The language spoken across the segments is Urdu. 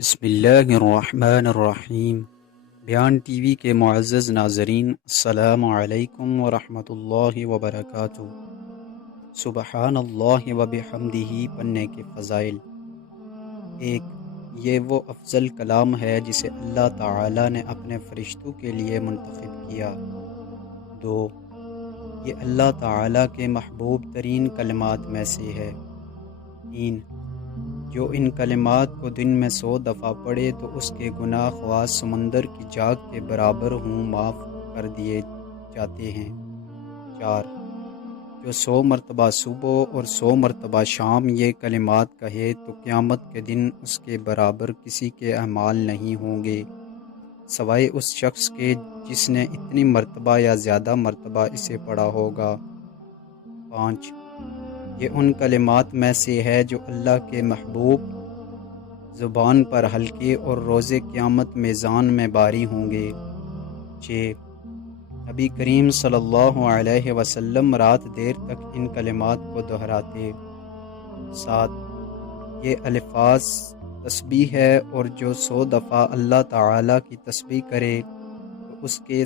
بسم اللہ الرحمن الرحیم۔ بیان ٹی وی کے معزز ناظرین، السلام علیکم ورحمۃ اللہ وبرکاتہ۔ سبحان اللہ وبحمدہ پڑھنے کے فضائل۔ ایک، یہ وہ افضل کلام ہے جسے اللہ تعالی نے اپنے فرشتوں کے لیے منتخب کیا۔ دو، یہ اللہ تعالی کے محبوب ترین کلمات میں سے ہے۔ تین، جو ان کلمات کو دن میں 100 دفعہ پڑھے تو اس کے گناہ خواہ سمندر کی جاگ کے برابر ہوں معاف کر دیے جاتے ہیں۔ چار، جو 100 مرتبہ صبح اور 100 مرتبہ شام یہ کلمات کہے تو قیامت کے دن اس کے برابر کسی کے اعمال نہیں ہوں گے سوائے اس شخص کے جس نے اتنی مرتبہ یا زیادہ مرتبہ اسے پڑھا ہوگا۔ پانچ، یہ ان کلمات میں سے ہے جو اللہ کے محبوب زبان پر ہلکے اور روز قیامت میزان میں باری ہوں گے۔ 6، نبی کریم صلی اللہ علیہ وسلم رات دیر تک ان کلمات کو دہراتے۔ 7، یہ الفاظ تسبیح ہے اور جو 100 دفعہ اللہ تعالی کی تسبیح کرے تو اس کے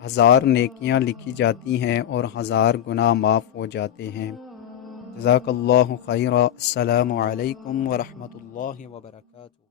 1000 نیکیاں لکھی جاتی ہیں اور 1000 گناہ معاف ہو جاتے ہیں۔ جزاک اللہ خیرا۔ السلام علیکم ورحمۃ اللہ وبرکاتہ۔